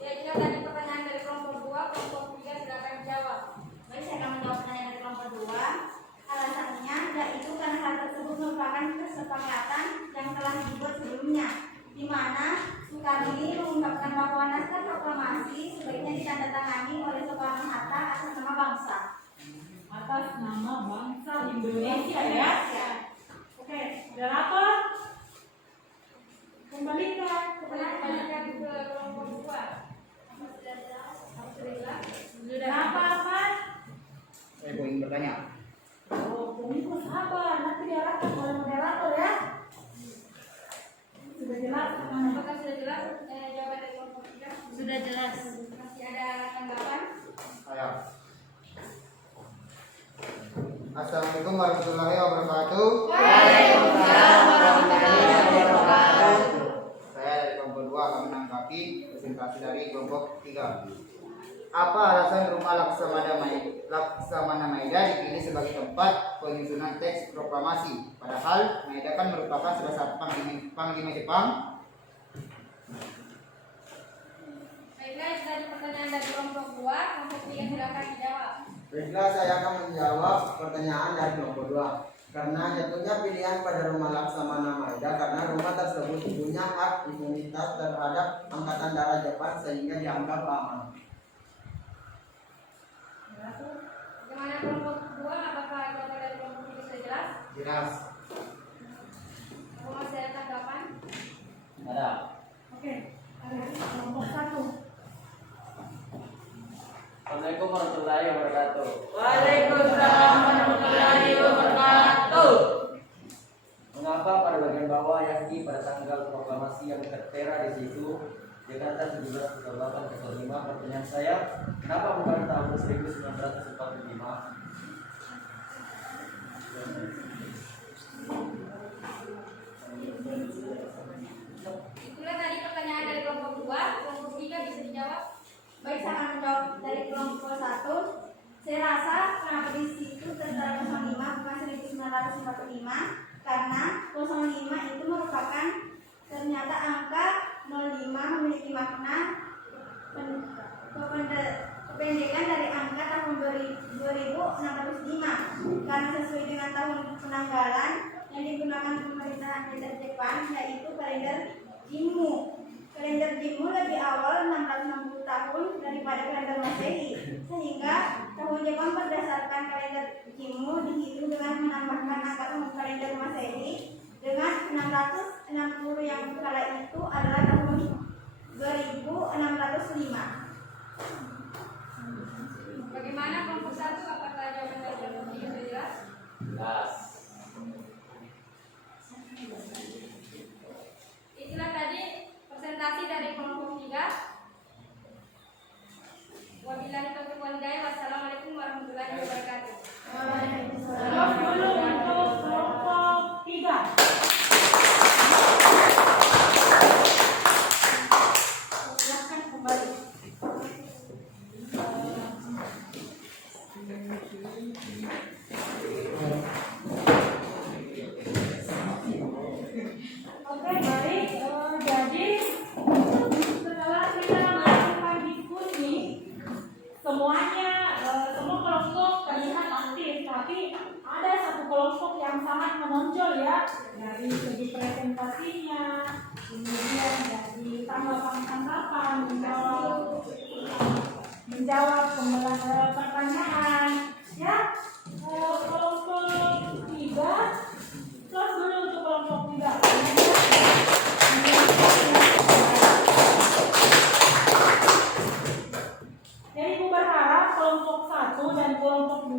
Ya, itu tadi pertanyaan dari kelompok 2, kelompok 3 silakan jawab. Baik, saya akan menjawab pertanyaan dari kelompok 2. Alasannya yaitu karena hal tersebut merupakan kesepakatan yang telah dibuat sebelumnya, di mana Soekarno mengungkapkan bahwa naskah proklamasi sebaiknya ditandatangani oleh Soekarno-Hatta atas nama bangsa. Atas nama bangsa Indonesia ya. Oke, moderator. Kembalikan ke penanya. Kembalikan ke kelompok 2. Apa sudah jelas? Apa sudah jelas? Apa? Saya ingin bertanya. Oh, pengikut sabar. Nanti diarahkan oleh moderator ya. Sudah jelas? Apakah sudah jelas jawaban dari kelompok 3? Sudah jelas. Masih ada tanggapan? Saya. Assalamualaikum warahmatullahi wabarakatuh. Waalaikumsalam warahmatullahi wabarakatuh. Saya dari kelompok 2 akan menanggapi presentasi dari kelompok 3. Apa alasan rumah Laksamana Maeda dipilih sebagai tempat penyusunan teks proklamasi? Padahal Maeda kan merupakan salah satu panglima Jepang. Baiklah, itu tadi pertanyaan dari kelompok 2, kelompok 3 silakan dijawab. Baiklah, saya akan menjawab pertanyaan dari kelompok 2. Karena jatuhnya pilihan pada rumah Laksamana Maeda karena rumah tersebut punya hak imunitas terhadap Angkatan Darat Jepang sehingga dianggap aman. Bagaimana kelompok 2? Apakah jawaban dari kelompok 3 sudah jelas? Jelas. Apa masih ada tanggapan? Ada. Oke, ada kelompok 1. Assalamualaikum warahmatullahi wabarakatuh. Waalaikumsalam warahmatullahi wabarakatuh. Mengapa pada bagian bawah yakni pada tanggal proklamasi yang tertera di situ Jakarta 17/8/05? Pertanyaan saya, kenapa bukan tahun 1945? Itulah tadi pertanyaan dari kelompok 2, kelompok 3 bisa dijawab. Baik, saya akan menjawab dari kelompok 1. Saya rasa kenapa di situ tertera 05 bukan 1945 karena 05 itu merupakan ternyata angka 05 memiliki makna kependekan dari angka tahun 2605 karena sesuai dengan tahun penanggalan yang digunakan pemerintahan militer Jepang yaitu kalender Jimmu. Kalender Jimmu lebih awal 660 tahun daripada kalender Masehi, sehingga tahun Jepang berdasarkan kalender Jimmu dihitung dengan menambahkan angka tahun kalender Masehi dengan 660 yang kala itu adalah tahun 2605. Bagaimana kelompok 1? Apakah jawaban dari kelompok 3 sudah jelas? Jelas. Itulah tadi presentasi dari kelompok 3. Wabillahi taufiq wal hidayah. tapi ada satu kelompok yang sangat menonjol ya dari segi presentasinya, kemudian dari tanggapan-tanggapan, menjawab pertanyaan ya. Kelompok 3 close dulu untuk kelompok 3. Jadi Ibu berharap kelompok 1 dan kelompok 2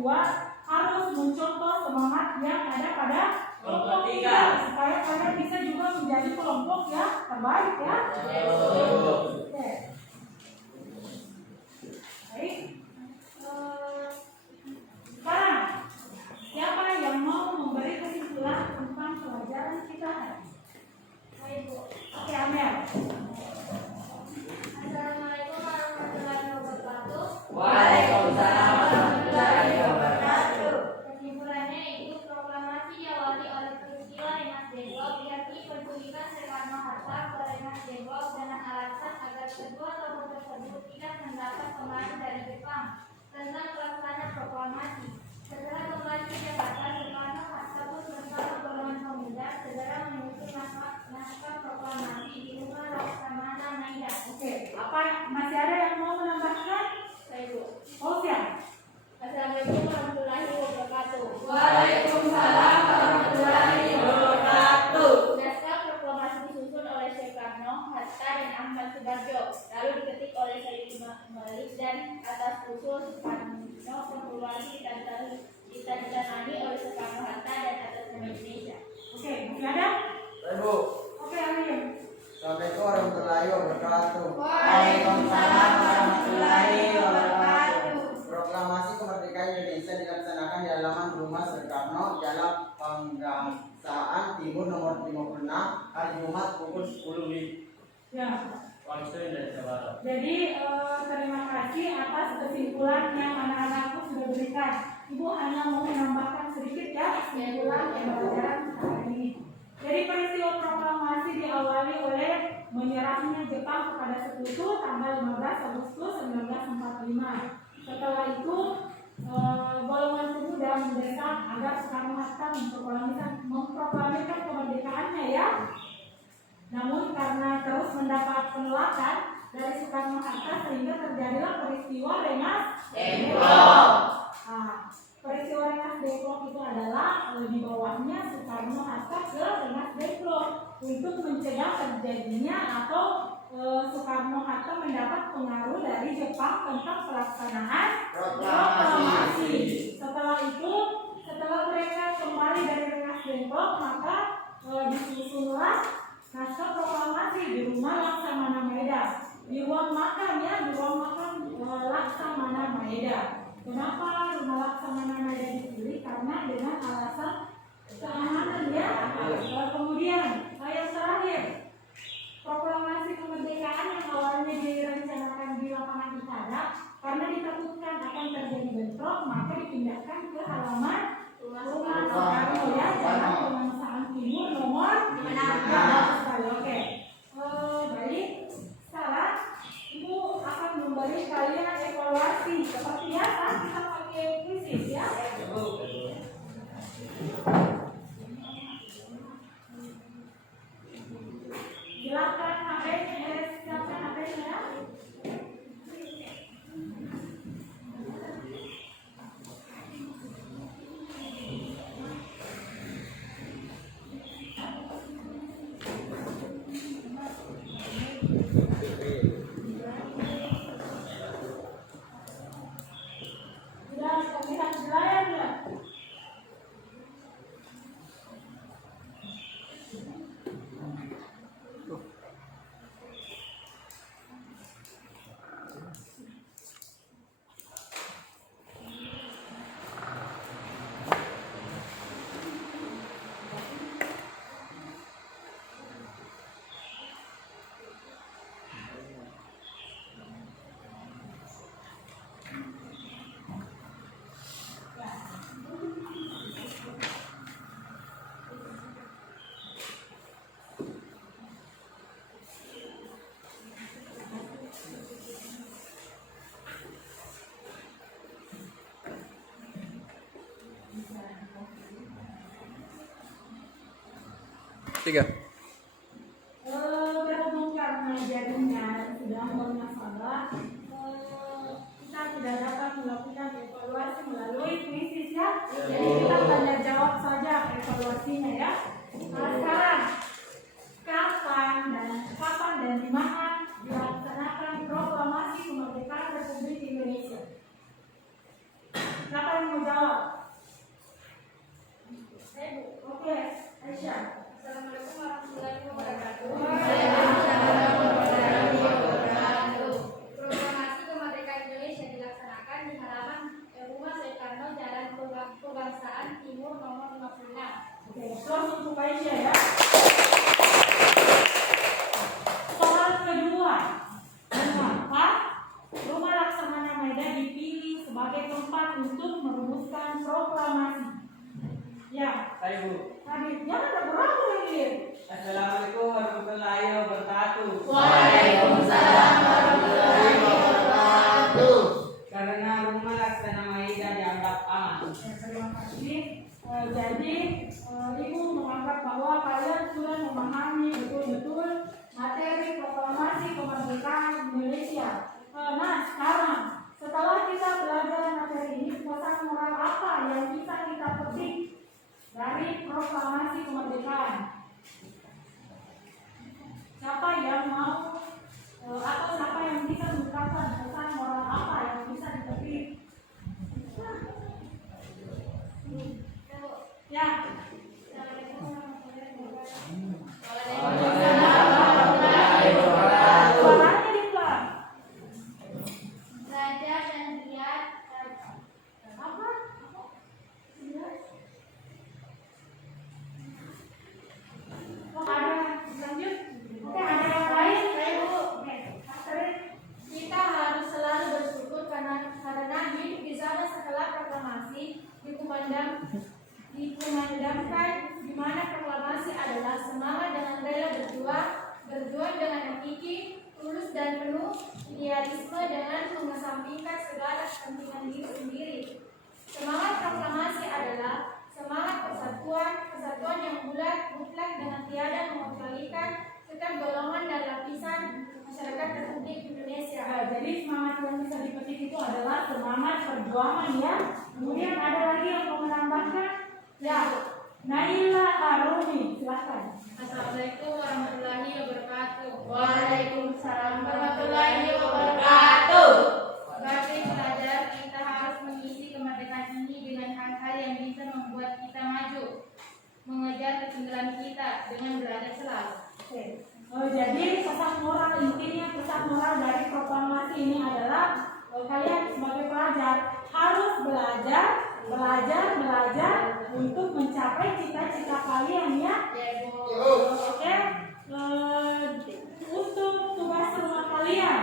harus mencontoh semangat yang ada pada kelompok 3 supaya kalian bisa juga menjadi kelompok yang terbaik ya. Oke. Baik. Sekarang siapa yang mau memberi kesimpulan tentang pelajaran kita hari ini? Oke, Amel. Assalamualaikum warahmatullahi wabarakatuh. Waalaikumsalam warahmatullahi wabarakatuh. Kesimpulannya itu proklamasi diawali oleh peristiwa Rengas Dengklok yakni penculikan Soekarno-Hatta ke Rengas Dengklok dengan alasan agar kedua tokoh tersebut tidak mendapat pengaruh dari Jepang tentang pelaksanaan proklamasi. Setelah kembali ke Jakarta, Soekarno-Hatta pun bersama golongan pemuda segera menyusun naskah proklamasi di rumah Laksamana Maida. Oke, apa masih ada yang mau menambahkan? Saya Bu. Oh, siap. Assalamualaikum warahmatullahi wabarakatuh. Waalaikumsalam warahmatullahi wabarakatuh. Naskah proklamasi disusun oleh Soekarno, Hatta, dan Ahmad Subarjo, lalu diketik oleh Sayyidina Malik dan atas usul Soekarno formulasi ditandatangani oleh Soekarno Hatta dan atas nama Indonesia. Oke, masih ada? Ibu, Oke, Amin. Assalamualaikum warahmatullahi wabarakatuh. Waalaikumsalam warahmatullahi wabarakatuh. Proklamasi kemerdekaan Indonesia dilaksanakan di halaman rumah Soekarno, Jalan Penggangsaan Timur nomor 56, hari Jumat pukul 10 WIB. Ya. Waktu Indonesia Barat. Jadi terima kasih atas kesimpulan yang anak-anakku sudah berikan. Ibu hanya mau menambahkan sedikit ya kesimpulan pembelajaran hari ini. Jadi peristiwa proklamasi diawali oleh menyerahnya Jepang kepada Sekutu tanggal 15 Agustus 1945. Setelah itu golongan pemuda mendesak agar Soekarno-Hatta memproklamirkan kemerdekaannya ya. Namun karena terus mendapat penolakan dari Soekarno-Hatta sehingga terjadilah peristiwa Rengas Dengklok. Nah, peristiwa Rengas Dengklok itu adalah di bawahnya Soekarno-Hatta ke Rengas Dengklok untuk mencegah terjadinya atau Soekarno-Hatta mendapat pengaruh dari Jepang tentang pelaksanaan proklamasi. Setelah itu, setelah mereka kembali dari Rengas Dengklok, maka disusunlah naskah proklamasi di rumah Laksamana Maida, di ruang makan ya, di ruang makan Laksamana Maida. Kenapa rumah Laksamana Maida dipilih? Karena dengan alasan keamanan ya. Kemudian yang terakhir, proklamasi kemerdekaan yang awalnya direncanakan di lapangan Ikada, karena ditakutkan akan terjadi bentrok, maka dipindahkan ke halaman rumah Soekarno ya, Jalan Pegangsaan Timur nomor 56. Oke. Baik. Sekarang Ibu akan memberi kalian evaluasi seperti biasa kita pakai kuisis ya. Silakan HP-nya, silakan HP-nya. Berhubung karena jadinya sudah bermasalah, kita tidak dapat melakukan evaluasi melalui kuisis ya. Jadi kita tanya jawab saja evaluasinya ya. Nah, sekarang kapan dan di mana dilaksanakan proklamasi kemerdekaan Republik Indonesia? Siapa yang mau jawab? Saya Bu. Oke, Aisyah. Assalamualaikum warahmatullahi wabarakatuh. Proklamasi kemerdekaan Indonesia dilaksanakan di halaman Rumah Soekarno, Jalan Kebangsaan Timur nomor 56. Oke, terus untuk Aisyah ya. Soal kedua, mengapa Rumah Laksamana Maida dipilih sebagai tempat untuk merumuskan proklamasi? Ya, Saya Bu. Habib, jangan ada beramu ini. Assalamualaikum warahmatullahi wabarakatuh. Waalaikumsalam warahmatullahi wabarakatuh. Karena Rumah Laksana Maida dianggap aman. Terima kasih. Jadi Ibu menganggap bahwa kalian sudah memahami betul-betul materi proklamasi kemerdekaan Indonesia. Nah, sekarang setelah kita belajar materi ini, pesan moral apa yang bisa kita petik dari proklamasi kemerdekaan? Siapa yang mau atau siapa yang bisa mengungkapkan pesan moral apa yang bisa dipetik? Ya. Suaranya dipelan. Belajar dan giat. Apa? Oh, ada lanjut. Oke, ada yang lain? Saya Bu. Oke, Astrid. Kita harus selalu bersyukur karena hidup di zaman setelah proklamasi dikumandangkan, di mana proklamasi adalah semangat dengan rela berjuang dengan hakiki, tulus dan penuh idealisme dengan mengesampingkan segala kepentingan diri sendiri. Semangat proklamasi adalah semangat persatuan yang mutlak dengan tiada mengecualikan setiap golongan dan lapisan masyarakat Republik Indonesia. Jadi semangat yang bisa dipetik itu adalah semangat perjuangan ya. Kemudian ada lagi yang mau menambahkan? Ya, Naila Arumi, silahkan. Assalamualaikum warahmatullahi wabarakatuh. Waalaikumsalam warahmatullahi wabarakatuh. Sebagai pelajar, kita harus mengisi kemerdekaan ini dengan hal-hal yang bisa membuat kita maju, mengejar ketinggalan kita dengan belajar selalu. Oke. Jadi pesan moral intinya pesan moral dari proklamasi ini adalah kalian sebagai pelajar harus belajar untuk mencapai cita-cita kalian ya. Oke. Untuk tugas rumah kalian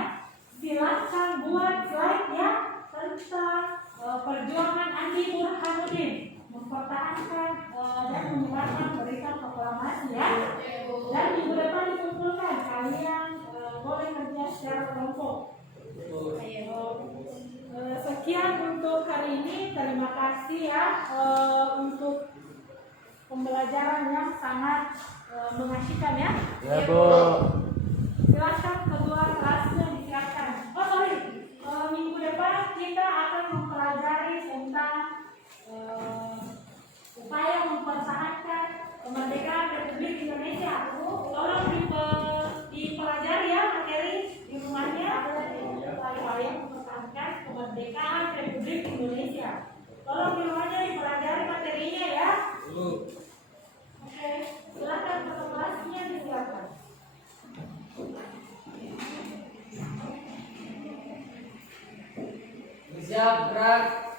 silahkan buat slide ya tentang perjuangan Andi Burhanuddin mempertahankan dan menyebarkan berita proklamasi ya. Dan minggu depan dikumpulkan kalian boleh kerja secara kelompok. Sekian untuk hari ini. Terima kasih ya untuk pembelajaran yang sangat mengasihkan ya. Ya Bu. Silakan kedua kelasnya disiapkan. Oh sorry, minggu depan kita akan mempelajari tentang upaya mempertahankan kemerdekaan Republik Indonesia. Tolong dipelajari ya materi di rumahnya. Upaya mempertahankan kemerdekaan Republik Indonesia. Tolong di rumahnya dipelajari materinya ya. Oke, silakan kedua kelasnya disiapkan. Siap, gerak.